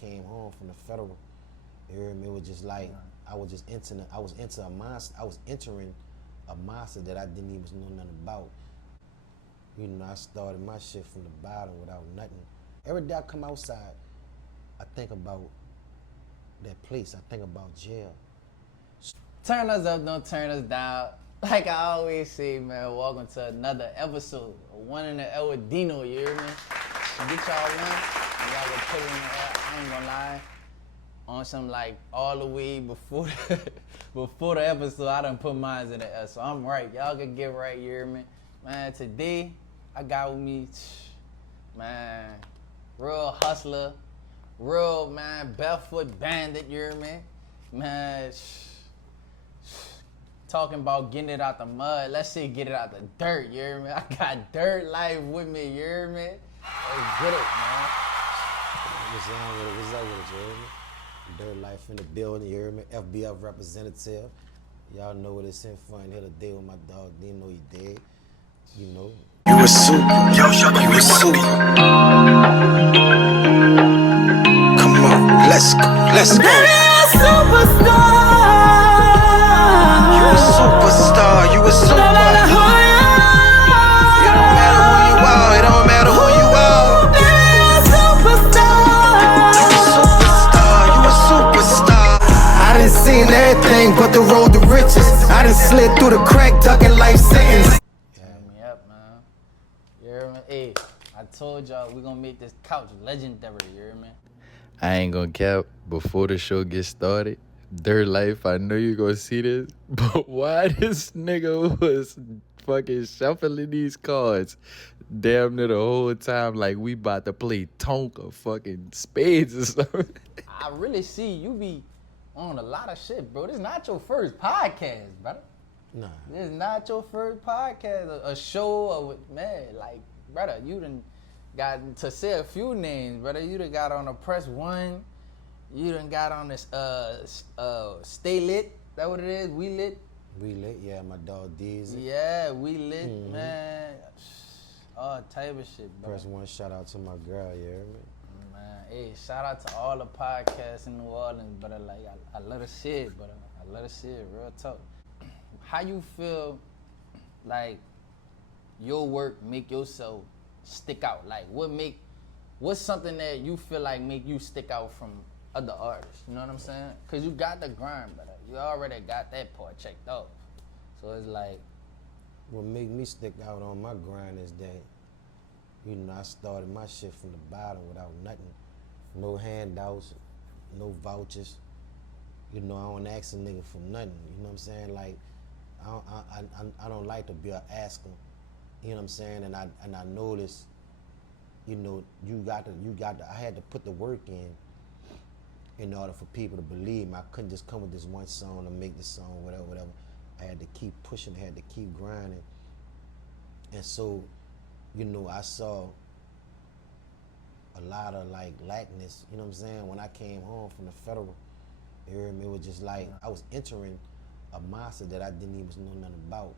came home from the federal, you hear me? It was just like I was entering a monster that I didn't even know nothing about. You know, I started my shit from the bottom without nothing. Every day I come outside, I think about that place. I think about jail. Turn us up, don't turn us down. Like I always say, man, welcome to another episode of One in the L with Deeno, you hear me? Get y'all one, and y'all can put it in the air. I ain't gonna lie. On some like all the way before the episode, I done put mine in the air. So I'm right. Y'all can get right, you hear me? Man, today I got with me, man, real hustler, real man, barefoot bandit, you hear me? Man, talking about getting it out the mud. Let's say get it out the dirt, you hear me? I got Dirtlife with me, you hear me? Let's get it, man. What's up with it, you hear me? Dirtlife in the building, you hear me? FBF representative. Y'all know what it's in for. In here today with my dog Deeno, he dead. You know. You a super, yo, you a super. Come on, let's go, let's go. Superstar. You a superstar, you a super. No matter who you are. It don't matter who you are, it don't matter who you are. Superstar. You a superstar, you a superstar. I done seen everything but the road to riches. I done slid through the crack, ducking life sentence. Turn me up, man. You hear me? Hey, I told y'all we gonna make this couch legendary, you hear me? I ain't gonna cap, before the show gets started, Dirtlife, I know you gonna see this, but why this nigga was fucking shuffling these cards damn near the whole time like we about to play Tonka fucking spades or something? I really see you be on a lot of shit, bro. This is not your first podcast, brother. Nah. This is not your first podcast, a show, man, like, brother, you done got, to say a few names, brother, you done got on a Press One, you done got on this, Stay Lit, that what it is, We Lit? We lit, yeah, my dog Dizzy. Yeah, We Lit, man, all type of shit, bro. Press One, shout out to my girl, you hear me? Man, hey, shout out to all the podcasts in New Orleans, brother, like, I love to see it, brother, I love to see it, real talk. How you feel like your work make yourself stick out? Like what's something that you feel like make you stick out from other artists? You know what I'm saying? Cause you got the grind, brother. You already got that part checked off. So it's like, What make me stick out on my grind is that, you know, I started my shit from the bottom without nothing. No handouts, no vouchers. You know, I don't ask a nigga for nothing. You know what I'm saying? Like, I don't like to be an asker. You know what I'm saying? And I noticed, you know, I had to put the work in order for people to believe me. I couldn't just come with this one song and make this song, whatever. I had to keep pushing, I had to keep grinding. And so, you know, I saw a lot of like lackness, you know what I'm saying? When I came home from the federal, you hear me? It was just like I was entering a monster that I didn't even know nothing about.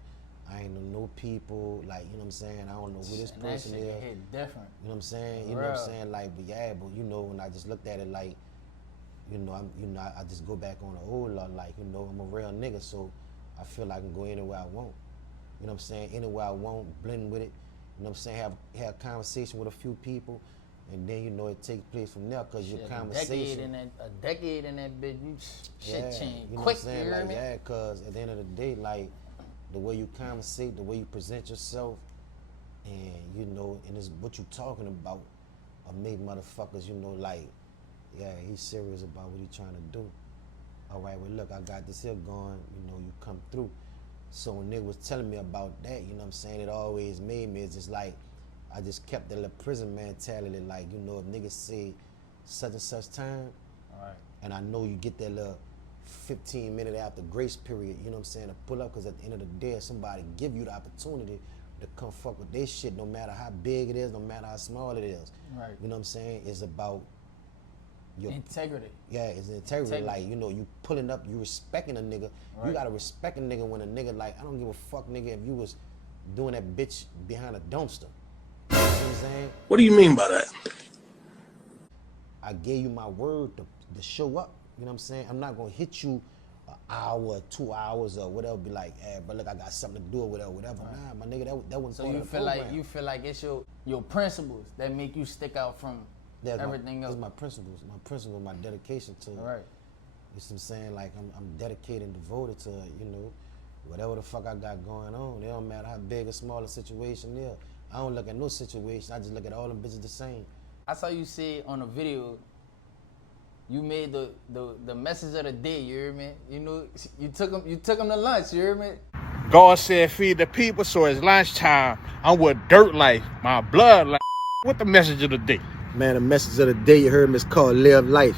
I ain't know no people, like, you know what I'm saying? I don't know who this person is. that shit hit different. You know what I'm saying? You know what I'm saying? Like, but yeah, but you know, when I just looked at it like, you know, I just go back on the old law, like, you know, I'm a real nigga, so I feel like I can go anywhere I want. You know what I'm saying? Anywhere I want, blend with it. You know what I'm saying? Have a conversation with a few people, and then, you know, it takes place from there, because your conversation. A decade in that bitch, shit changed you know quick, what I'm saying? you hear Like, me? yeah, because at the end of the day, like, the way you conversate, the way you present yourself, and, you know, and it's what you talking about, make motherfuckers, you know, like, yeah, he's serious about what he trying to do. All right, well, look, I got this here going, you know, you come through. So when nigga was telling me about that, you know what I'm saying, it always made me, it's just like, I just kept that little prison mentality, like, you know, if niggas say such and such time, All right. and I know you get that little 15-minute after grace period, you know what I'm saying, to pull up, because at the end of the day, somebody give you the opportunity to come fuck with their shit, no matter how big it is, no matter how small it is. Right. You know what I'm saying? It's about your integrity. Yeah, it's integrity. Like, you know, you pulling up, you respecting a nigga. Right. You gotta respect a nigga when a nigga, like, I don't give a fuck, nigga, if you was doing that bitch behind a dumpster. You know what I'm saying? What do you mean by that? I gave you my word to show up. You know what I'm saying? I'm not gonna hit you an hour, 2 hours, or whatever. Be like, hey, but look, I got something to do or whatever. Right. Nah, my nigga, that wasn't So part you of the feel program. like it's your principles that make you stick out from everything else. It's my principles, my dedication to it. Right. You see what I'm saying? Like I'm dedicated and devoted to it, you know. Whatever the fuck I got going on, it don't matter how big or small the situation is. I don't look at no situation, I just look at all them bitches the same. I saw you say on a video, you made the message of the day, you hear me? You know, you took them to lunch, you hear me? God said feed the people, so it's lunchtime. I'm with Dirtlife, my blood life. What the message of the day? Man, the message of the day, you heard me, is called live life.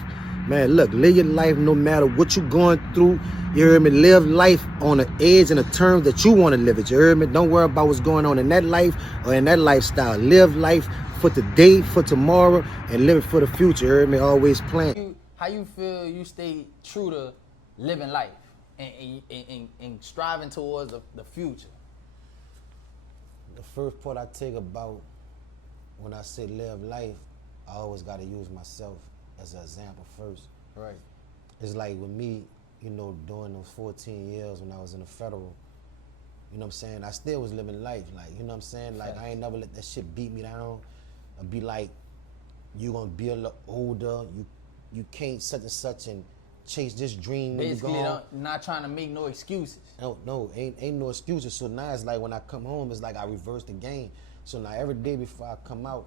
Man, look, live your life no matter what you're going through. You heard me? Live life on the edge and the terms that you want to live it. You heard me? Don't worry about what's going on in that life or in that lifestyle. Live life for today, for tomorrow, and live it for the future. You heard me? Always plan. How you feel you stay true to living life and striving towards the future? The first part I take about when I say live life, I always got to use myself as an example first. Right. It's like with me, you know, during those 14 years when I was in the federal, you know what I'm saying, I still was living life, like, you know what I'm saying? Like, I ain't never let that shit beat me down. I'd be like, you gonna be a little older, you can't such and such and chase this dream when you Basically, gone. not trying to make no excuses. No, ain't no excuses. So now it's like when I come home, it's like I reverse the game. So now every day before I come out,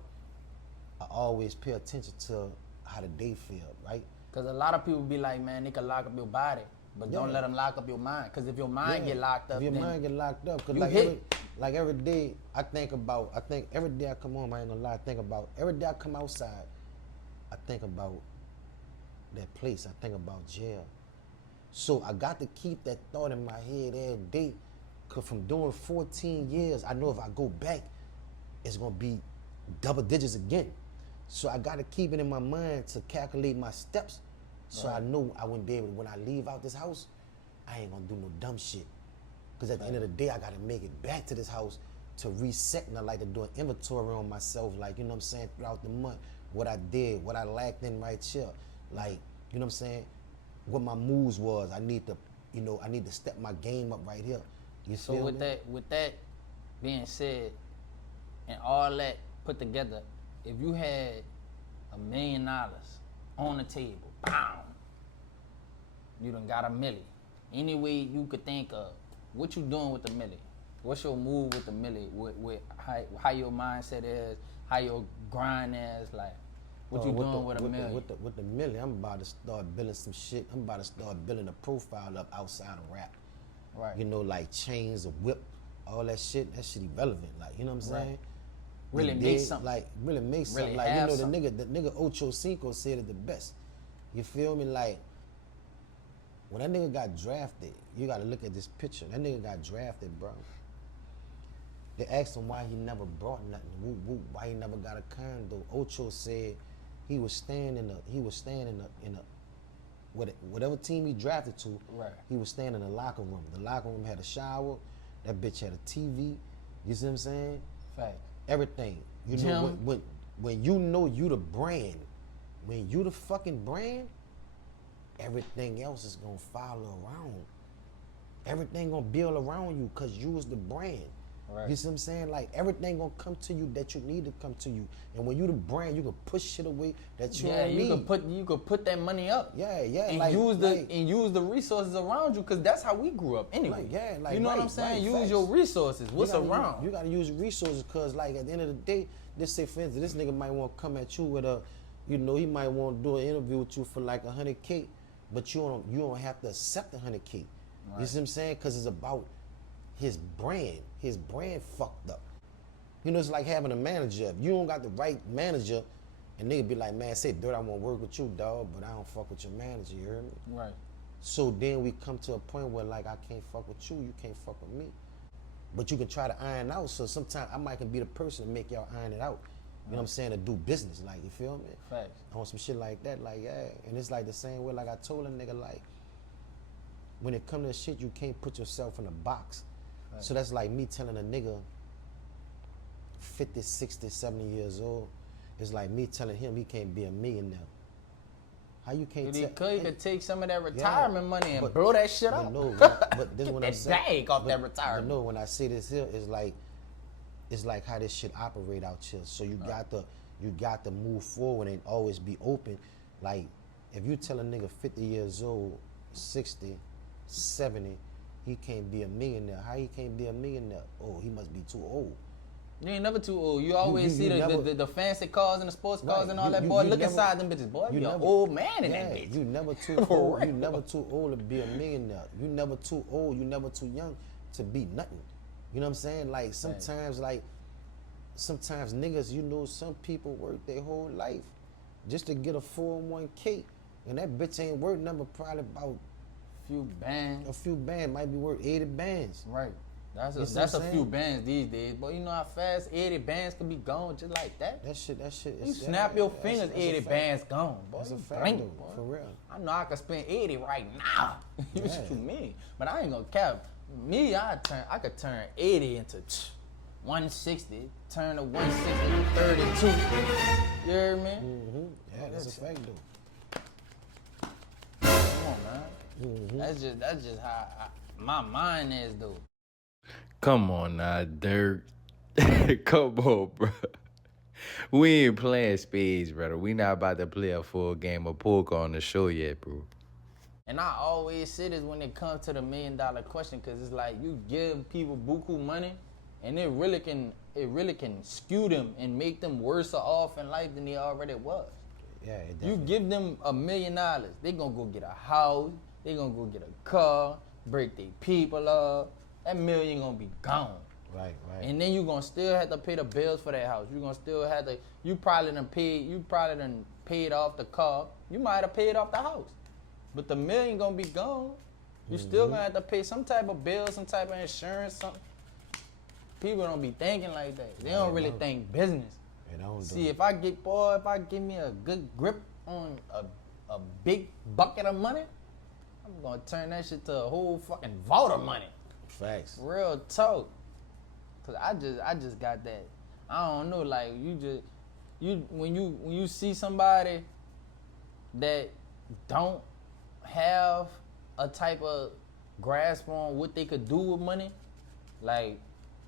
I always pay attention to how the day feel, right? Because a lot of people be like, man, they can lock up your body, but don't let them lock up your mind. Because if your mind get locked up, if your mind get locked up, cause every day I think every day I come home, I ain't gonna lie, every day I come outside, I think about that place, I think about jail. So I got to keep that thought in my head every day, cause from doing 14 years, I know if I go back, it's gonna be double digits again. So I got to keep it in my mind to calculate my steps, so I know I wouldn't be able to, when I leave out this house, I ain't gonna do no dumb shit. Cause at the end of the day, I gotta make it back to this house to reset, and I like to do an inventory on myself, like, you know what I'm saying, throughout the month, what I did, what I lacked in right here, like, you know what I'm saying, what my moves was. I need to step my game up right here. You So feel with me? that being said, and all that put together, if you had $1 million on the table, bam, you done got $1 million. Any way you could think of, what you doing with the $1 million? What's your move with the $1 million? With how your mindset is, how your grind is, like, what you doing with $1 million? With the $1 million, I'm about to start building some shit. I'm about to start building a profile up outside of rap. Right. You know, like chains, a whip, all that shit irrelevant. Like, you know what I'm saying? Really make something. Like, really make something. Really Like, you have know, something. the nigga Ocho Cinco said it the best. You feel me? Like, when that nigga got drafted, you gotta look at this picture. That nigga got drafted, bro. They asked him why he never brought nothing. Why he never got a condo. Ocho said he was staying in a whatever team he drafted to. Right. He was staying in the locker room. The locker room had a shower. That bitch had a TV. You see what I'm saying? Fact. Everything. You know, when you know you the brand, when you the fucking brand, everything else is gonna follow around. Everything gonna build around you because you was the brand. Right. You see what I'm saying? Like, everything gonna come to you that you need to come to you. And when you the brand, you can push shit away that you don't need. You could put that money up. Yeah. And use the resources around you, because that's how we grew up anyway. You know what I'm saying? Use your resources. What's around? You gotta use resources, because like at the end of the day, let's say for instance, this nigga might want to come at you with he might want to do an interview with you for like $100K, but you don't have to accept $100K. Right. You see what I'm saying? Because it's about his brand. His brand fucked up. You know, it's like having a manager. If you don't got the right manager, and nigga be like, man, say, Dirt, I want to work with you, dog, but I don't fuck with your manager, you hear me? Right. So then we come to a point where, like, I can't fuck with you, you can't fuck with me. But you can try to iron out, so sometimes I might can be the person to make y'all iron it out. You know what I'm saying? To do business, like, you feel me? Facts. I want some shit like that, like, yeah. And it's like the same way, like I told a nigga, like, when it come to shit, you can't put yourself in a box. Right. So that's like me telling a nigga 50, 60, 70 years old, it's like me telling him he can't be a millionaire. How you can't You could take some of that Yeah, retirement money and but- blow that shit but up. no, but this Get what that I'm saying. bag off that But retirement. no, when I say this here, it's like how this shit operate out here. So you got to move forward and always be open. Like if you tell a nigga 50 years old, 60, 70, he can't be a millionaire. How he can't be a millionaire? Oh, he must be too old. You ain't never too old. You always see the fancy cars and the sports cars Right. and all that. You Boy, look never- inside them bitches. Boy, you an never- old man in yeah, that bitch. You never too For old. You real. never too old to be a millionaire. You never too old. You never too young to be nothing. You know what I'm saying? Like sometimes niggas, you know, some people work their whole life just to get a 401k, and that bitch ain't worth number probably about Few bands. a few bands. Might be worth 80 bands. Right. That's You see a what I'm few saying? bands these days. But you know how fast 80 bands can be gone just like that? That shit. You snap your fingers, that's a 80 fact. bands gone. Boy, That's a you fact, blink, though, boy. for real. I know I could spend 80 right now. What Yeah. you mean? But I ain't gonna cap. Me, I could turn 80 into 160. Turn the 160 to 32. You heard me? Mm-hmm. Yeah, that's a fact though. Come on, man. Mm-hmm. That's just how my mind is though. Come on now, Dirk. Come on, bro. We ain't playing spades, brother. We not about to play a full game of poker on the show yet, bro. And I always say this when it comes to the $1 million question, cause it's like you give people buku money, and it really can skew them and make them worse off in life than they already was. Yeah, it You definitely. give them $1 million, they gonna go get a house, they gonna go get a car, break their people up. That $1 million gonna be gone. Right. And then you gonna still have to pay the bills for that house. You gonna still have to. You probably done paid off the car. You might have paid off the house, but the $1 million gonna be gone. You still gonna have to pay some type of bill, some type of insurance, something. People don't be thinking like that. They don't really think business. They don't do See, it. if I give me a good grip on a big bucket of money, I'm gonna turn that shit to a whole fucking vault of money. Facts. Real talk. Cause I just got that. I don't know, like when you see somebody that don't have a type of grasp on what they could do with money, like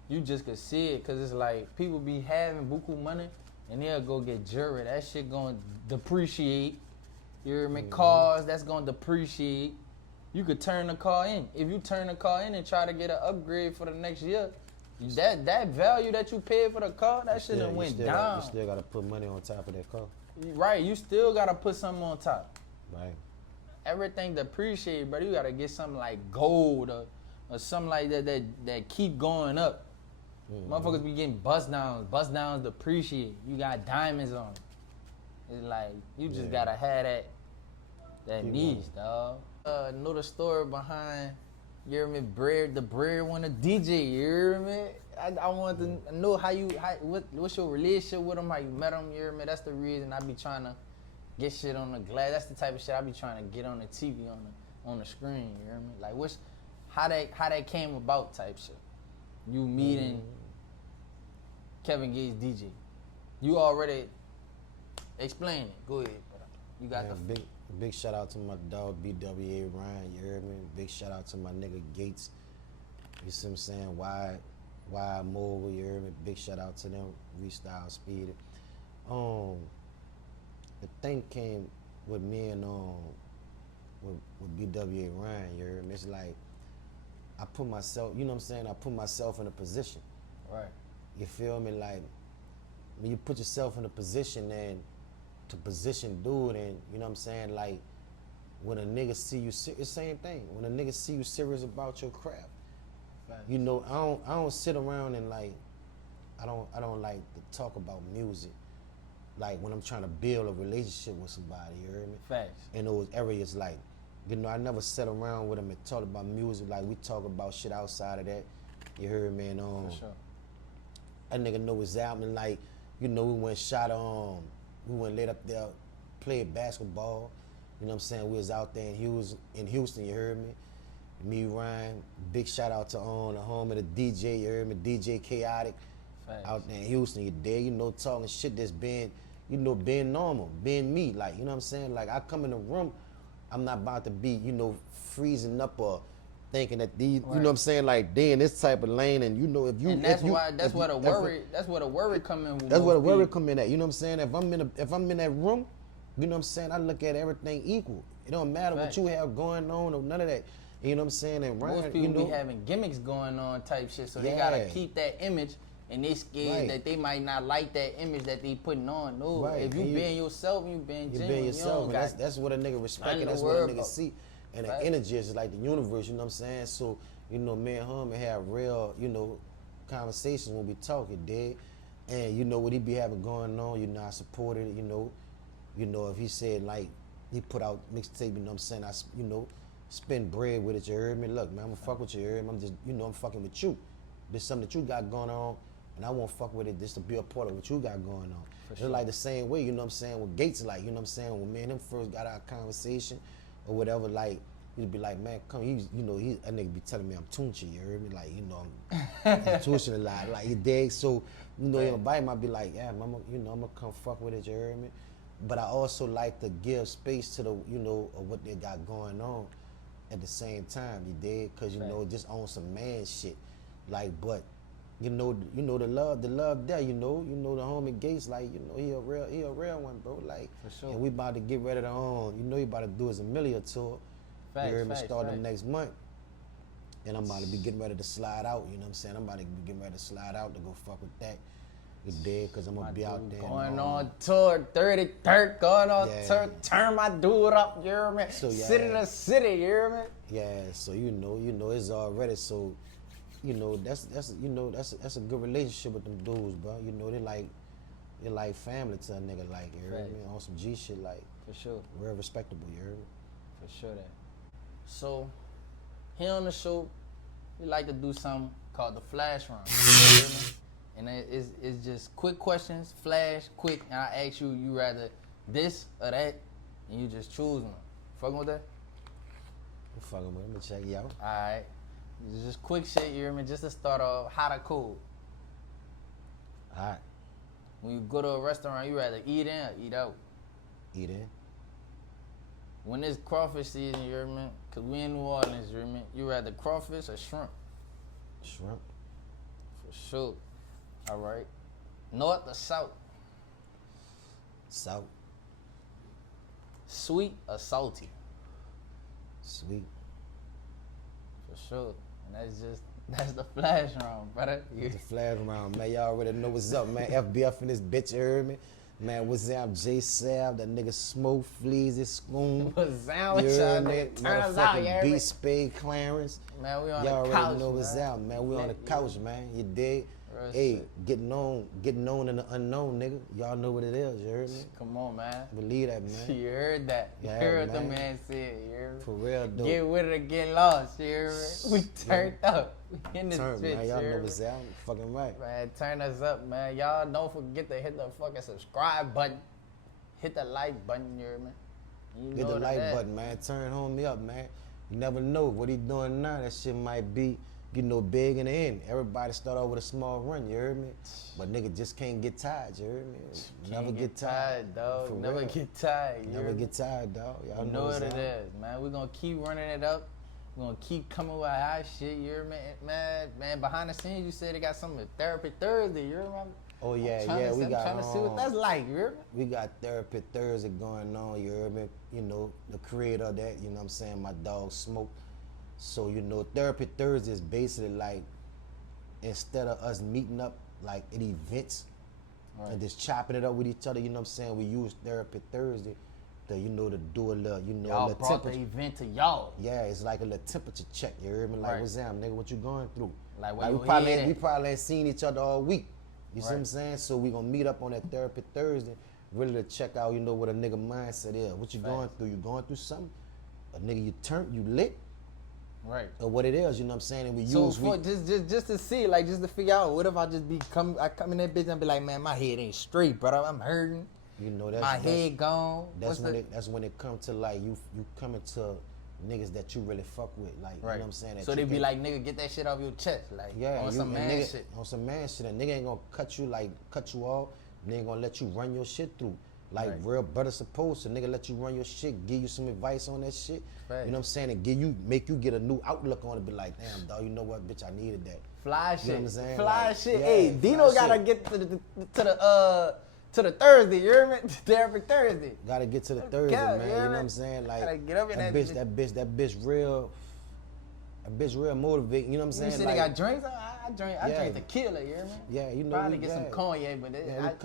you just could see it. Cause it's like people be having buku money and they'll go get jewelry. That shit gonna depreciate. You hear me? Cars, that's gonna depreciate. You could turn the car in. If you turn the car in and try to get an upgrade for the next year, that value that you paid for the car, that shit done went down. You still gotta put money on top of that car. Right, you still gotta put something on top. Right. Everything depreciate, brother. You gotta get something like gold or something like that keep going up. Motherfuckers be getting bust downs. Bust downs depreciate. You got diamonds on it. It's like you just gotta have that niche, dog. Know the story behind, you hear me, the breadwinner DJ, you hear me? I want to know what's your relationship with him, how you met him, you hear me? That's the reason I be trying to get shit on the glass. That's the type of shit I be trying to get on the TV, on the screen, you hear me? Like how that came about type shit. You meeting Kevin Gates DJ. You already explain it. Go ahead, brother. You got Man, big shout out to my dog BWA Ryan, you heard me? Big shout out to my nigga Gates. You see what I'm saying? Why Mobile, you heard me? Big shout out to them. Restyle Speed. The thing came with me and with BWA Ryan, you heard me? It's like I put myself, you know what I'm saying? I put myself in a position. right. You feel me? Like when you put yourself in a position and to position dude, and you know what I'm saying? Like when a nigga see you, it's the same thing. When a nigga see you serious about your craft, you know, I don't sit around and like, I don't like to talk about music. Like when I'm trying to build a relationship with somebody, you heard me? Facts. In those areas, like, you know, I never sat around with them and talked about music. Like we talk about shit outside of that. You heard me? And For sure. that nigga know his album. And like, you know, we went laid up there, played basketball. You know what I'm saying? We was out there in Houston, you heard me? Me, Ryan, big shout out to the home of the DJ, you heard me? DJ Chaotic. Facts. Out there in Houston, you there, you know, talking shit that's been you know, being normal, being me. Like, you know what I'm saying? Like, I come in the room, I'm not about to be, you know, freezing up or thinking that these, you know what I'm saying? Like, they in this type of lane, and you know, if you, And that's if you, why that's if where you- the worry that's where the worry come in. with That's where the most worry people. come in at. You know what I'm saying? If I'm in that room, you know what I'm saying? I look at everything equal. It don't matter what Facts. you have going on or none of that. You know what I'm saying? And Most Ryan, people you know, be having gimmicks going on type shit, so they Yeah. gotta keep that image, and they scared Right. that they might not like that image that they putting on. No, Right. if you And you- being yourself, you being you genuine. being You yourself, don't and got that's what a nigga respect, nothing and to that's what a worry nigga about. see. And Facts. the energy is just like the universe, you know what I'm saying? So, you know, me and him have real, you know, conversations when we talk, you dig? And you know what he be having going on, you know, I supported it, you know, if he said like he put out mixtape, you know what I'm saying, you know, spend bread with it, you heard me? Look, man, I'm gonna fuck with you, you heard me? I'm just, you know, I'm fucking with you. There's something that you got going on, and I won't fuck with it just to be a part of what you got going on. It's like the same way, you know what I'm saying, with Gates, like, you know what I'm saying, when me and him first got our conversation or whatever, like, he'd be like, man, come, you know, that nigga be telling me I'm Tunchi, you heard me? Like, you know, I'm Tunchi a lot, like, you dig? So, you know, everybody might be like, yeah, I'm gonna come fuck with it, you heard me? But I also like to give space to the, you know, of what they got going on at the same time, you dig? Cause you know, just on some man shit, like, but you know the love there, you know the homie Gates, like, you know, he a real one, bro, like, For sure. and we about to get ready to you know, he about to do his Amelia tour. Facts, You heard me? facts, Starting facts. next month, and I'm about to be getting ready to slide out. You know what I'm saying? I'm about to be getting ready to slide out to go fuck with that. You dig? Cause I'm gonna be out there. Going and, on tour, 33rd, going on Yeah. tour, turn my dude up, you hear me? So, yeah. City to city, you hear me? Yeah, so you know it's already, so you know that's a good relationship with them dudes, bro. You know they like family to a nigga, like, you heard me? Facts. On some G shit, like, For sure, real respectable, you heard me? for sure that. So, here on the show, we like to do something called the flash round. You hear me? And it's just quick questions, flash, quick, and I ask you, you rather this or that, and you just choose one. Fucking with that? I'm fucking with him, and check you out. Alright. It's just quick shit, you hear me? Just to start off, hot or cold. Hot, When you go to a restaurant, you rather eat in or eat out. eat in. When it's crawfish season, you hear me? Cause we in New Orleans, you hear me? You rather crawfish or shrimp? Shrimp, For sure. All right. North or south? salt, Sweet or salty? sweet. For sure. And that's the flash round, brother. You- The flag around, man. Y'all already know what's up, man. FBF in this bitch, you heard me? Man, what's up? J Sav, that nigga Smoke, Fleazy, Spoon. What's down with You y'all heard me? niggas? Turn us out, you heard me? Beat Spade, Clarence. Man, we on Y'all the already couch, know what's man. out, man. We on the couch, man. You dig? Real Hey, shit. getting known in the unknown, nigga. Y'all know what it is, you heard me? Come on, man. Believe that, man. You heard that. You Yeah, heard the man. man said, you heard me? For real, though. Get with it or get lost, you heard me? We turned up. We in this Turn, bitch, man. Y'all you know heard me? what's out. Fucking right. Man, turn us up, man. Y'all don't forget to hit the fucking subscribe button. Hit the like button, you hear me? You Hit know the what like it is. button, man. Turn homie up, man. You never know what he doing now. That shit might be, you know, big in the end. Everybody start off with a small run, you heard me? But nigga just can't get tired, you heard me? Never Can't get tired, dog. For Never real. get tired. You Never hear me? get tired, dog. Y'all You know know what's what it up. is, man. We're gonna keep running it up. We're gonna keep coming with our shit, you hear me? Man, behind the scenes, you said they got something with Therapy Thursday, you hear me? Oh yeah, I'm we got trying to see what that's like, you hear me? we got Therapy Thursday going on, you heard me? You know, the creator of that, you know what I'm saying, my dog Smoke. So, you know, Therapy Thursday is basically like, instead of us meeting up like at events and just chopping it up with each other, you know what I'm saying? We use Therapy Thursday to, you know, to do a little, you know, a Y'all little brought the temperature. event to y'all. Yeah, it's like a little temperature check, you heard me? Like, Right. what's up, nigga? What you going through? Like, where we your probably head ain't, we at? probably ain't seen each other all week. You see what I'm Right. saying? So we gonna meet up on that Therapy Thursday, really to check out, you know, what a nigga mindset is. What you going through? You going through something? A nigga you lit? Right. Or what it is, you know what I'm saying? And we So use for just to see, like, just to figure out, what if I just I come in that bitch and be like, man, my head ain't straight, brother. I'm hurting. you know that's My that's, head gone. that's What's when the- that's when it come to like you coming to niggas that you really fuck with, like you know Right. what I'm saying? That So you they be can- like, nigga, get that shit off your chest, like, yeah, on you, some and man nigga, shit. on some man shit. A nigga ain't gonna cut you off. Nigga gonna let you run your shit through. Like Right. real brother supposed to. Nigga let you run your shit, give you some advice on that shit. Right. You know what I'm saying? And make you get a new outlook on it. Be like, damn, dog, you know what, bitch, I needed that. Fly You shit. know what I'm saying? Fly Like, shit. yeah, Hey, fly Deeno gotta shit. get to the Thursday, you hear me? To every Thursday. Gotta get to the Thursday, Yeah, man. yeah, You know what man. I'm saying? Like Gotta get up in that bitch real motivating. You know what I'm You saying? see Like, they got drinks? I drink Yeah. tequila, you hear me? yeah, you know. Probably we get some got- cognac, but Yeah,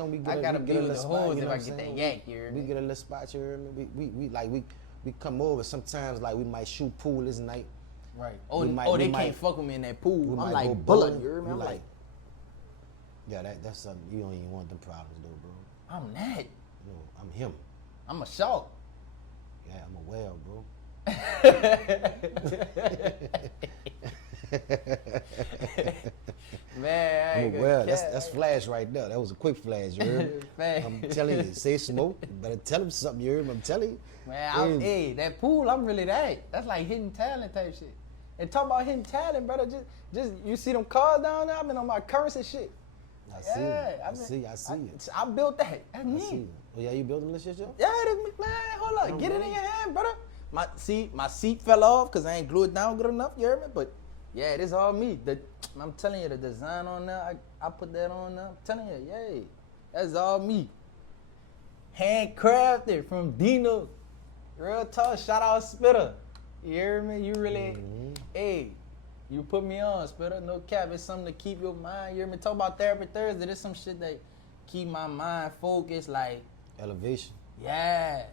we I gotta we be get a with the little spot, hoes you if know I what get I'm that saying? yak, you hear We me? get a little spot, you hear me? We come over. Sometimes like we might shoot pool this night. Right. we They might- can't fuck with me in that pool. We I'm might like go bullet, bowling. you hear me? We I'm like, yeah, that's something you don't even want them problems though, bro. I'm that. No, I'm him. I'm a shark. Yeah, I'm a whale, bro. Man, I I'm ain't a gonna whale. cap. That's flash right there. That was a quick flash, you heard me? Man. I'm telling you, say smoke. You better tell him something, you heard me? I'm telling you. Man, hey, that pool, I'm really that. That's like hidden talent type shit. And talk about hidden talent, brother. Just you see them cars down there? I've been on my currency shit. I see you. Yeah, I see you. I built that. That's I me. see you. Oh yeah, you building this shit, yo? Yeah, that's me. Man, hold up. Get it in your hand, brother. My seat fell off because I ain't glued it down good enough, you hear me? But yeah, this all me. I'm telling you, the design on there, I put that on there. I'm telling you, yay. That's all me. Handcrafted from Deeno. Real talk, shout out Spitter. You hear me? You really, hey, you put me on, Spitter. No cap, it's something to keep your mind. You hear me? Talk about Therapy Thursday. This some shit that keep my mind focused, like, Elevation. yeah.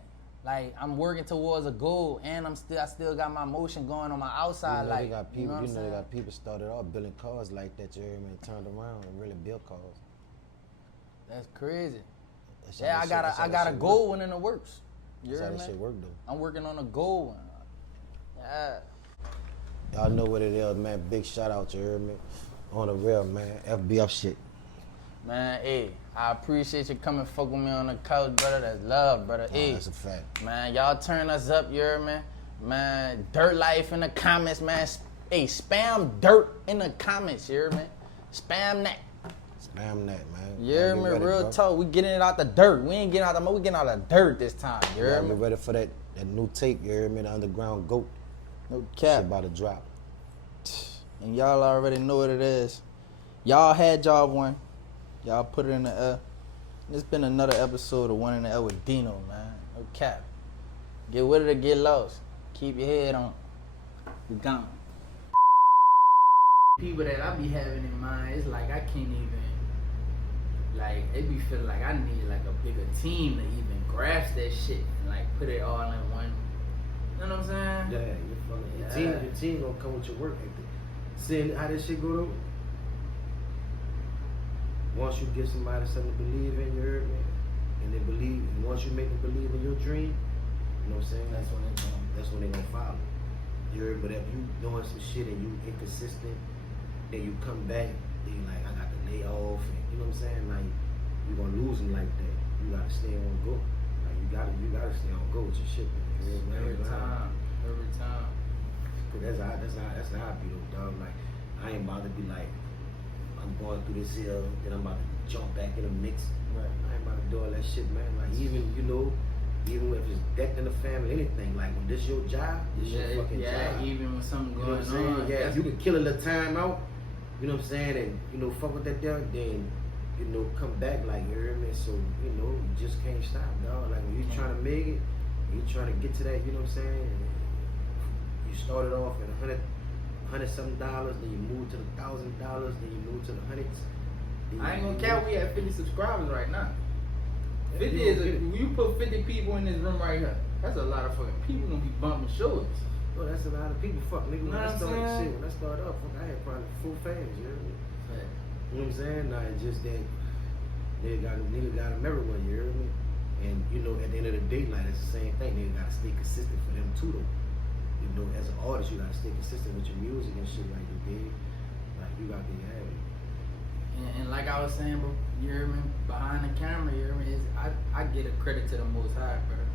Like I'm working towards a goal, and I still got my motion going on my outside. You know, like they got people, you know what I'm they saying? got people started off building cars like that, you hear me? And turned around and really built cars. That's crazy. That's how Yeah, that shit- I got a shit goal work. one in the works. You That's hear how me? that shit work though. I'm working on a goal one. Yeah. Y'all know what it is, man. Big shout out, you hear me? On the real, man. FBF shit. Man, hey, I appreciate you coming fuck with me on the couch, brother. That's love, brother. Oh, Hey, that's a fact. man, y'all turn us up, you hear me? Man, Dirtlife in the comments, man. Hey, spam dirt in the comments, you hear me? Spam that. Spam that, man. You hear Y'all me? get ready, Real bro. talk. We getting it out the dirt. We ain't getting out the mud. We getting out the dirt this time. You hear Y'all me? get ready for that new tape, you hear me? The Underground Goat. No Shit cap. about to drop. And y'all already know what it is. Y'all had y'all one. Y'all put it in the air. It's been another episode of One in the Air with Deeno, man. No cap. Get with it or get lost. Keep your head on. We gone. People that I be having in mind, it's like I can't even, like, it be feeling like I need like a bigger team to even grasp that shit and like put it all in one. You know what I'm saying? Yeah, you're fucking. Yeah. Your team gonna come with your work ethic. Seeing how this shit go though. Once you give somebody something to believe in, you heard me? And they believe, and once you make them believe in your dream, you know what I'm saying? That's when it's going. That's when they gonna follow. You heard? But if you doing some shit and you inconsistent, then you come back, then you like, I got to lay off, and you know what I'm saying? Like, you gonna lose them like that. You gotta stay on go. Like, you gotta stay on go with your shit. Man. Every time. Cause that's how I be though, dog. Like, I ain't about to be like, I'm going through this hill, then I'm about to jump back in the mix. Right. I ain't about to do all that shit, man. Like, even if it's death in the family, anything, like when this your job, this your fucking job. Even when something You know what going I'm saying? on. Yeah, if you can kill a little time out, you know what I'm saying, and fuck with that down, then come back, like, you hear me? So, you just can't stop, dog. Like when you trying to make it, you trying to get to that, you know what I'm saying? You started off at $100 something, then you moved to the $1,000, then you moved to the hundreds. I ain't gonna count. We at 50 subscribers right now. 50 you is gonna get it. when you put 50 people in this room right here. That's a lot of fucking people gonna be bumping shoulders. Well, that's a lot of people. Fuck, nigga. When Know I what I'm started saying? shit, when I started off, fuck, I had probably 4 fans. You know what I'm saying? Nah, it's just that nigga got them everywhere. You hear me? And at the end of the day, like it's the same thing. Nigga gotta stay consistent for them too, though. As an artist, you gotta stay consistent with your music and shit like you did. Like you gotta be happy. And like I was saying, bro, you hear me? Behind the camera, you hear me? I get a credit to the Most High, brother.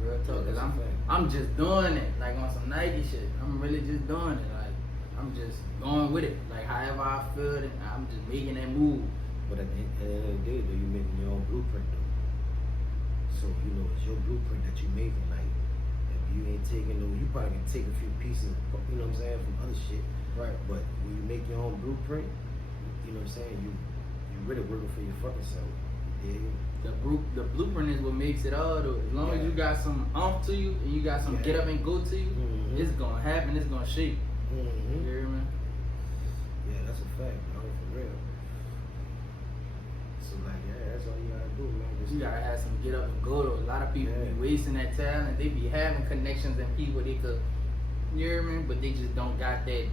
Real talk, Yeah, cause that's a fact. I'm just doing it, like on some Nike shit. I'm really just doing it, like I'm just going with it, like however I feel it. I'm just making that move. But at the end of the day, though, you're making your own blueprint, though. So, you know, it's your blueprint that you're making. Like, if you ain't taking no, you probably can take a few pieces, you know what I'm saying, from other shit. Right. But when you make your own blueprint, you know what I'm saying, you really working for your fucking self. Yeah. The blueprint is what makes it all though. As long as you got some oomph to you and you got some get up and go to you, it's gonna happen, it's gonna shake. You hear me? Yeah, that's a fact, bro, for real. So like, yeah, that's all you gotta do, man. Just You gotta have some get up and go though. A lot of people be wasting that talent. They be having connections and people they could, you hear me? But they just don't got that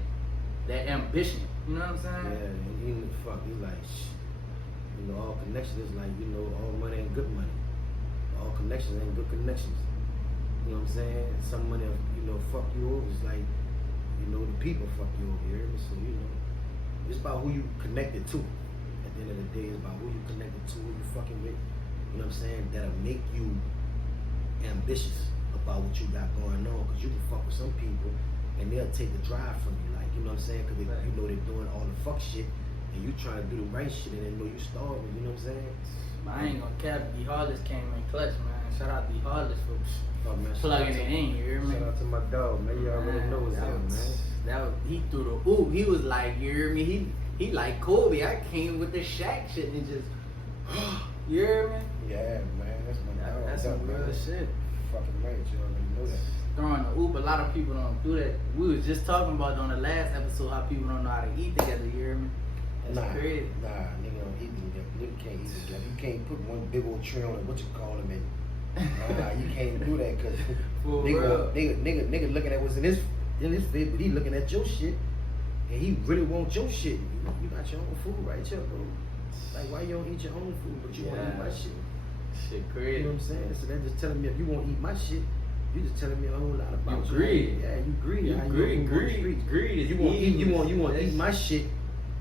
ambition. You know what I'm saying? Yeah, and even fuck, you like, you know, all connections is like, you know, all money ain't good money. All connections ain't good connections. You know what I'm saying? Some money, you know, fuck you over. It's like, you know, the people fuck you over, you hear me? So, you know, it's about who you connected to. At the end of the day, it's about who you connected to, who you fucking with. You know what I'm saying? That'll make you ambitious about what you got going on. Because you can fuck with some people and they'll take the drive from you. Like, you know what I'm saying? Because you know they're doing all the fuck shit. And you trying to do the right shit and they know you starving, you know what I'm saying? I ain't gonna cap. D Heartless came in clutch, man. Shout out D Heartless for Oh, man, plugging it in, you hear me? Shout out to my dog, man. You already know what's up, man. He threw the oop. He was like, you hear me? He like Kobe. I came with the Shaq shit and just, you hear me? Yeah, man. That's my dog. That's some real shit. Fucking right, you already know that. Throwing the oop, a lot of people don't do that. We was just talking about on the last episode how people don't know how to eat together, you hear me? That's crazy. Nah, nigga don't eat together. Nigga can't eat together. You can't put one big old tray on it. What you call them in? Nah, you can't do that because nigga looking at what's in his face, but he looking at your shit, and he really wants your shit. You got your own food right here, bro. Like, why you don't eat your own food, but you want to eat my shit? Shit crazy. You know what I'm saying? So they're just telling me if you won't eat my shit, you just telling me a whole lot about you. Greedy. Yeah, you greedy. Greedy is You want to eat That's- my shit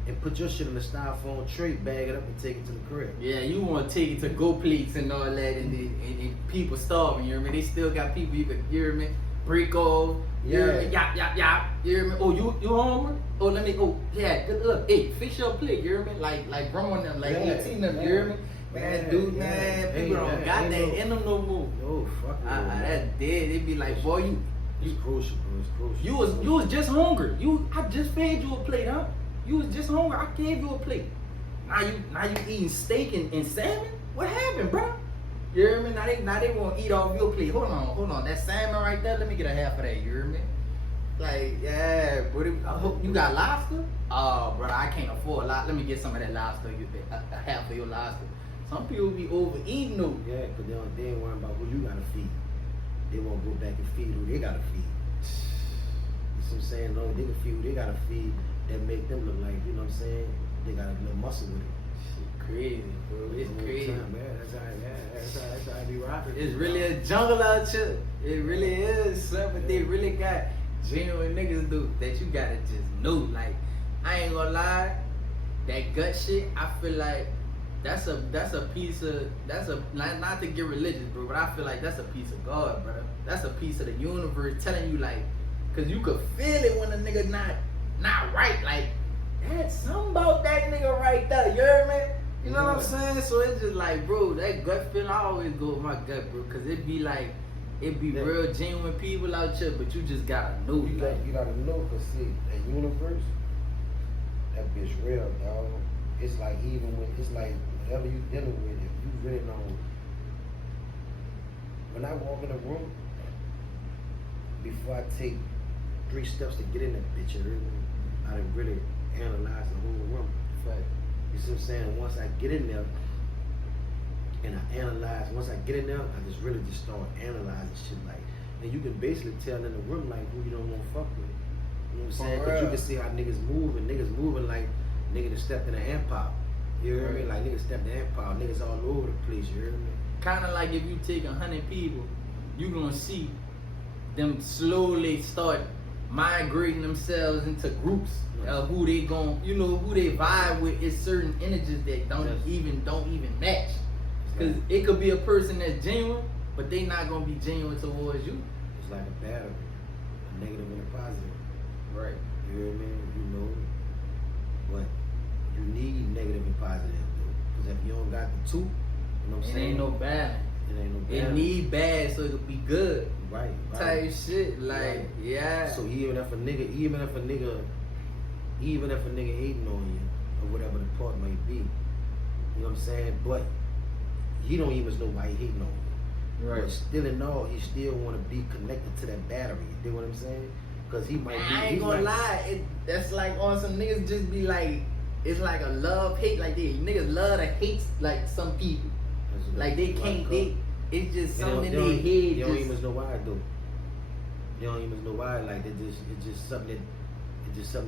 and put your shit in a styrofoam tray, bag it up, and take it to the crib. Yeah, you want to take it to go plates and all that, and people starving. You hear me? They still got people you could, you hear me? Break off. You hear me? Yap. You hear me? Oh, you hungry? Oh, let me. Oh, yeah. Look, hey, fix your plate. You hear me? Like growing them, like 18 them. You hear me? Man, dude, man, people don't got that in them no more. No, fuck that. That's dead. They be like, boy, It's crucial, bro. It's crucial. you was just hungry. I just fed you a plate, huh? You was just hungry. I gave you a plate. Now you eating steak and salmon? What happened, bro? You hear me? Now they want to eat off your plate. Hold on. That salmon right there, let me get a half of that. You hear me? Like, yeah, but I hope you got lobster? Oh, brother, I can't afford lobster. Let me get some of that lobster. A half of your lobster. Some people be overeating though. Yeah, because they ain't worrying about who you gotta feed. They won't go back and feed who they gotta feed. You see what I'm saying? No, they can feed who they gotta feed that make them look like, you know what I'm saying? They got a little muscle with it. Shit crazy, bro. It's crazy. That's how I be rocking. It's really a jungle out here. It really is, son. But they really got genuine niggas do that you gotta just know. Like, I ain't gonna lie, that gut shit, I feel like that's a piece of not to get religious, bro, but I feel like that's a piece of God, bro. That's a piece of the universe telling you, like, cause you could feel it when a nigga not right. Like, that's something about that nigga right there. You hear me? You know what I'm saying? So it's just like, bro, that gut feeling, I always go with my gut, bro, cause it be real genuine people out here, but you just gotta know. You gotta know, cause see, that universe, that bitch real, dog. It's like even when it's like whatever you dealing with, if you really know. When I walk in a room, before I take 3 steps to get in that bitch, I done really analyze the whole room. Right. You see what I'm saying? Once I get in there and I analyze, once I get in there, I just really just start analyzing shit like, and you can basically tell in the room like who you don't want to fuck with. You know what I'm saying? Because you can see how niggas move, and niggas moving like nigga that stepped in an ant pile. You hear me? Like niggas stepped in an ant pile. Niggas all over the place. You hear me? Kind of like if you take 100 people, you gonna see them slowly start migrating themselves into groups of who they gon', who they vibe with. Is certain energies that don't even match. Cause it could be a person that's genuine, but they not gonna be genuine towards you. It's like a battery, a negative and a positive. Right. You hear me? You know, but you need negative and positive though. Cause if you don't got the two, you know what I'm It saying? ain't no balance. It ain't no It balance. need bad so it could be good. Right. Type shit. Like, Right. yeah. So even if a nigga hating on you or whatever the part might be, you know what I'm saying? But he don't even know why he hating on you. Right. But still in all, he still want to be connected to that battery. You know what I'm saying? Cause he might. I ain't gonna lie. That's like on some niggas just be like, it's like a love hate. Like they niggas love to hate like some people. Like they can't. It's just something in their head. You don't even know why though. You don't even know why. Like it's just something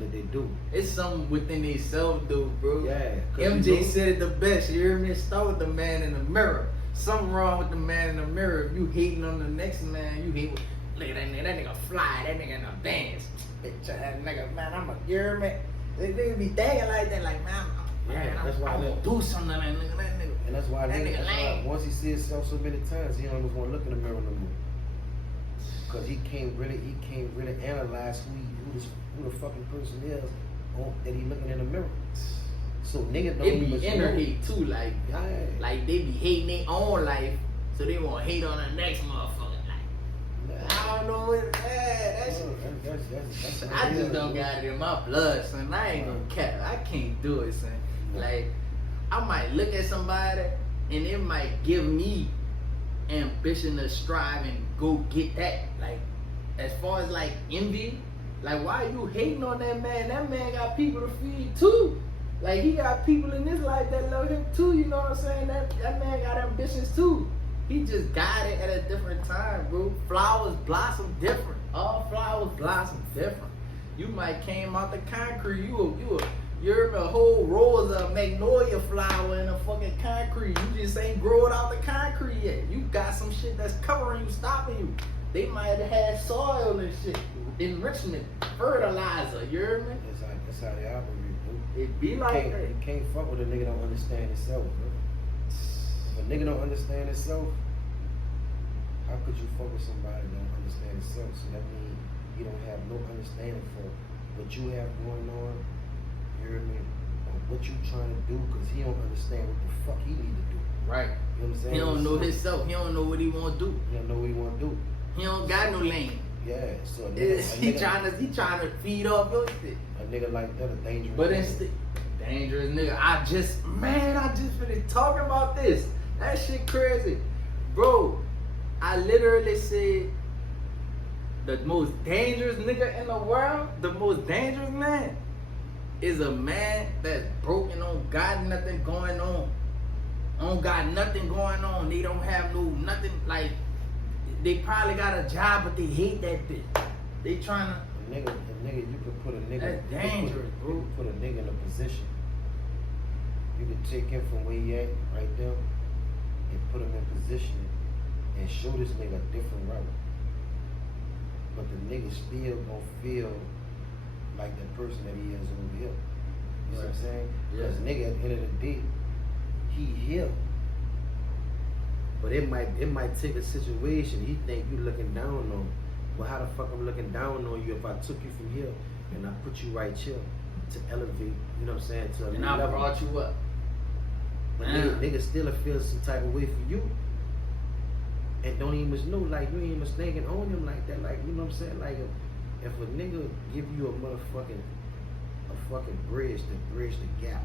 that they do. It's something within themselves, though, bro. Yeah. MJ said it the best. You hear me? Start with the man in the mirror. Something wrong with the man in the mirror. If you hating on the next man, you hate. Look at that nigga. That nigga fly. That nigga in the dance. Bitch ass nigga, man. You hear me? They niggas be thinking like that. Like, man, that's why I'm gonna do something to that nigga. That nigga. And that's why That nigga lame. once he sees himself so many times, he don't even want to look in the mirror no more. Cause he can't really analyze who the fucking person is that he looking in the mirror. So niggas don't It even be inner know. hate too, like they be hating their own life, so they won't hate on the next motherfucker. Like, I don't know what that shit. I just don't got it in my blood, son. I ain't gonna cap. I can't do it, son. Like, I might look at somebody and it might give me ambition to strive and go get that. Like, as far as like envy, like why you hating on that man? That man got people to feed too. Like he got people in his life that love him too, you know what I'm saying? That man got ambitions too. He just got it at a different time, bro. Flowers blossom different. All flowers blossom different. You might came out the concrete. You're a whole rose of magnolia flower in the fucking concrete. You just ain't growing out the concrete yet. You got some shit that's covering you, stopping you. They might have had soil and shit, enrichment, fertilizer. You hear me? That's how they operate, bro. It be like that. You can't fuck with a nigga that don't understand himself, bro. If a nigga don't understand himself, how could you fuck with somebody that don't understand himself? So that means you don't have no understanding for what you have going on. You hear me? Or what you trying to do, because he don't understand what the fuck he need to do. Right. You know what I'm saying? He don't know himself. He don't know what he want to do. He don't know what he want to do. He don't got no lane. Yeah, so a He nigga, trying to feed off your shit. a nigga like that, a dangerous But nigga. instead, dangerous nigga. I just finished talking about this. That shit crazy, bro. I literally said the most dangerous nigga in the world, the most dangerous man, is a man that's broken, don't got nothing going on. Don't got nothing going on. They don't have nothing, like, they probably got a job, but they hate that bitch. They trying to. The nigga, you could put a nigga. That's dangerous, bro. You could put a nigga in a position. You could take him from where he at right there and put him in position and show this nigga a different route. But the nigga still gonna feel like the person that he is over here. You see what I'm saying? Because nigga at the end of the day, he here. But it might take a situation. He think you looking down on him. Well, how the fuck I'm looking down on you if I took you from here and I put you right here to elevate, you know what I'm saying, to a And new I level. brought you up. But nigga still feel some type of way for you. And don't even know, like, you ain't even thinking on him like that. Like, you know what I'm saying? Like, if a nigga give you a fucking bridge to bridge the gap.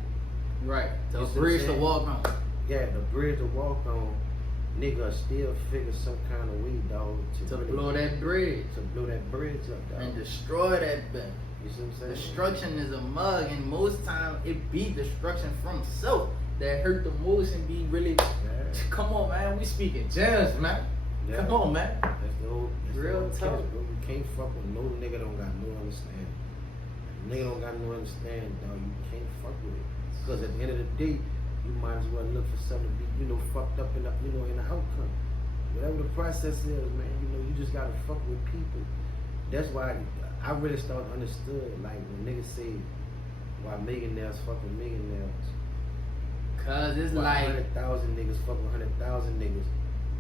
Right. The You see what I'm bridge to saying? walk on. Yeah, the bridge to walk on, nigga still figure some kind of way, dog, To really- blow that bridge. to blow that bridge up, dog. And destroy that bitch. You see what I'm saying? Destruction is a mug, and most time it be destruction from self that hurt the most and be really. Come on, man. We speaking gems, man. Yeah. Come on, man. That's the old Real catch, talk. bro. You can't fuck with no nigga don't got no understanding. Nigga don't got no understanding, dog. You can't fuck with it. Because at the end of the day, you might as well look for something to be, fucked up in the outcome. Whatever the process is, man, you just gotta fuck with people. That's why I really started understood, like, when niggas say why millionaires fucking millionaires. Cause it's Why like 100,000 niggas fuck 100,000 niggas.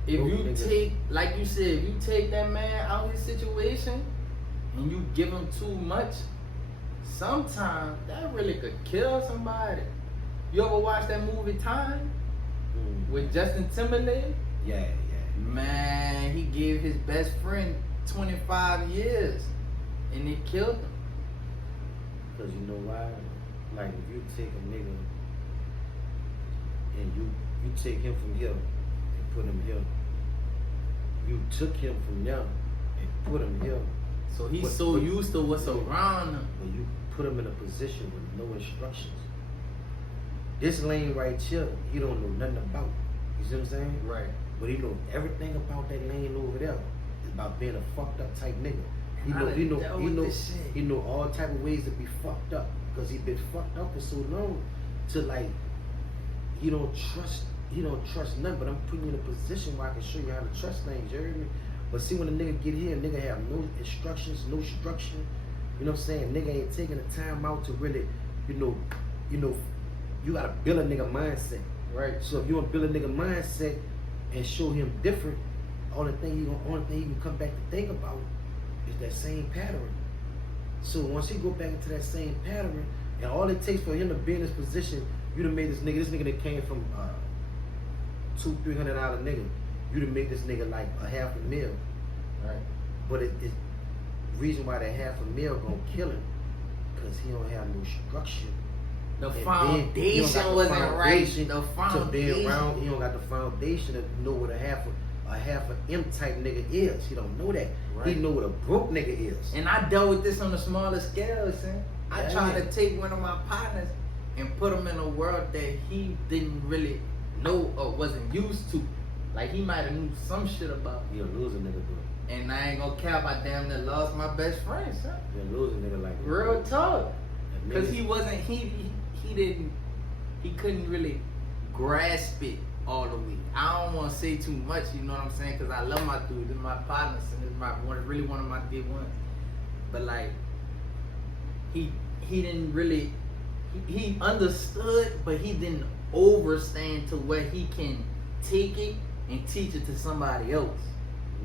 if Broke you niggas. take, like you said, if you take that man out of his situation and you give him too much, sometimes that really could kill somebody. You ever watch that movie Time with Justin Timberlake? Yeah. Man, he gave his best friend 25 years, and it killed him. Cause you know why? Like if you take a nigga and you take him from here and put him here, you took him from there and put him here. So he's But- so but- used to what's around him. But you put him in a position with no instructions. This lane right here, he don't know nothing about. You see what I'm saying? Right. But he know everything about that lane over there. It's about being a fucked up type nigga. He I know, done he know, dealt he with know, this shit. he know all type of ways to be fucked up because he been fucked up for so long. To like, he don't trust nothing. But I'm putting you in a position where I can show you how to trust things. You heard me? But see, when a nigga get here, nigga have no instructions, no structure. You know what I'm saying? Nigga ain't taking the time out to really, you know, you gotta build a nigga mindset. Right. So if you want to build a nigga mindset and show him different, only thing he can come back to think about is that same pattern. So once he go back into that same pattern, and all it takes for him to be in this position, you done made this nigga that came from $200-300 nigga, you done made this nigga like $500,000. Right. But it's reason why that $500,000 gonna kill him, cause he don't have no structure. The And then he foundation don't got the wasn't right. foundation The to be foundation. around. He don't got the foundation to know what a half a M type nigga is. He don't know that. Right. He know what a broke nigga is. And I dealt with this on a smaller scale, son. I Yeah. tried to take one of my partners and put him in a world that he didn't really know or wasn't used to. Like he might have knew some shit about. He a loser nigga, bro. And I ain't gonna care, I damn near lost my best friend, son. He a loser nigga like that. Real talk. That Cause niggas- he wasn't, he couldn't really grasp it all the way. I don't want to say too much, you know what I'm saying? Cause I love my dude, this is my partner, and this is really one of my dear ones. But like, he didn't really, he understood, but he didn't overstand to where he can take it and teach it to somebody else.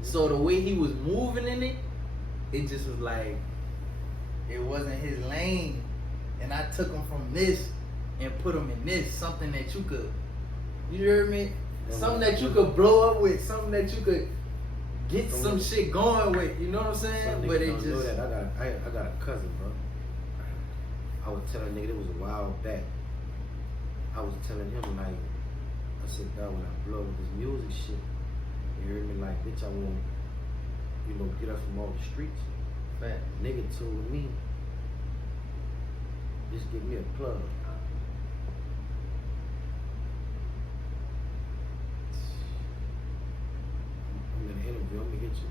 So the way he was moving in it, it just was like, it wasn't his lane. And I took him from this and put him in this, something that you could, you hear me? Something that you could blow up with, something that you could get some shit going with, you know what I'm saying? Some But niggas it don't know just, that. I got a cousin, bro. I was telling nigga, it was a while back. I was telling him like, I said, God, when I blow with this music shit, you hear me? Like, bitch, I want, get us from all the streets. man, Nigga told me, just give me a plug. I'm in an interview, I'm gonna get you.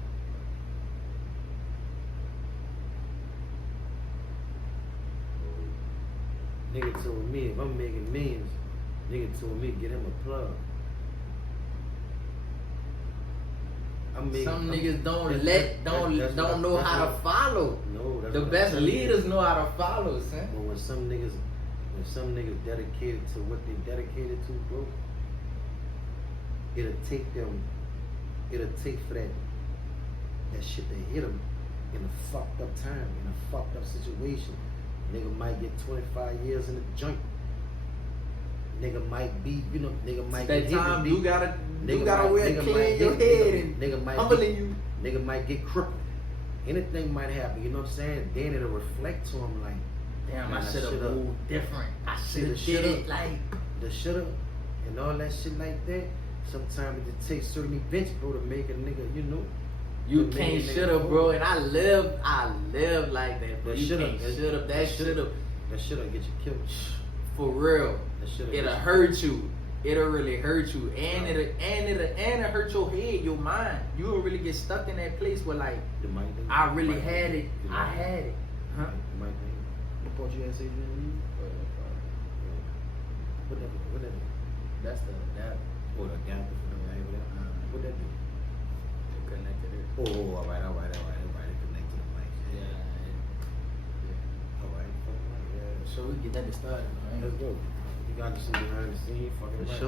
Nigga told me if I'm making millions, nigga told me get him a plug. some niggas don't that's what don't know how to follow. No, that's The what I'm best telling you. leaders know how to follow, son. But when some niggas dedicated to what they dedicated to, bro, it'll take for that shit to hit them in a fucked up time, in a fucked up situation. Nigga might get 25 years in the joint. Nigga might be, nigga might That get hit time with you beat. gotta Nigga wear might clean your get- head and nigga might humbling get- you. Nigga might get crippled. Anything might happen, you know what I'm saying? Then it'll reflect to him like, Damn, man, I should have shoulda- moved different. I See, should the have did shoulda- it like. the shoulda and all that shit like that. Sometimes it just takes certain events, bro, to make a nigga, You to make can't a nigga shoulda, move. bro, and I live like that, bro. That You shoulda- can't that- shoulda, that shoulda, That shoulda get you killed. for real. That shoulda It'll get you hurt you. It'll really hurt you, and it'll hurt your head, your mind. You will really get stuck in that place where like The mic thing. I really The mic had thing. it. The I mic- had it. Huh? The mic thing. What part you had to say, Jimmy? What that do? That's the that Oh, the gap. What that do? connected it. Oh, all right. Connect to the mic. Yeah. All right. So we get that started, man. Let's go. You got to see behind the scene. Fucking right.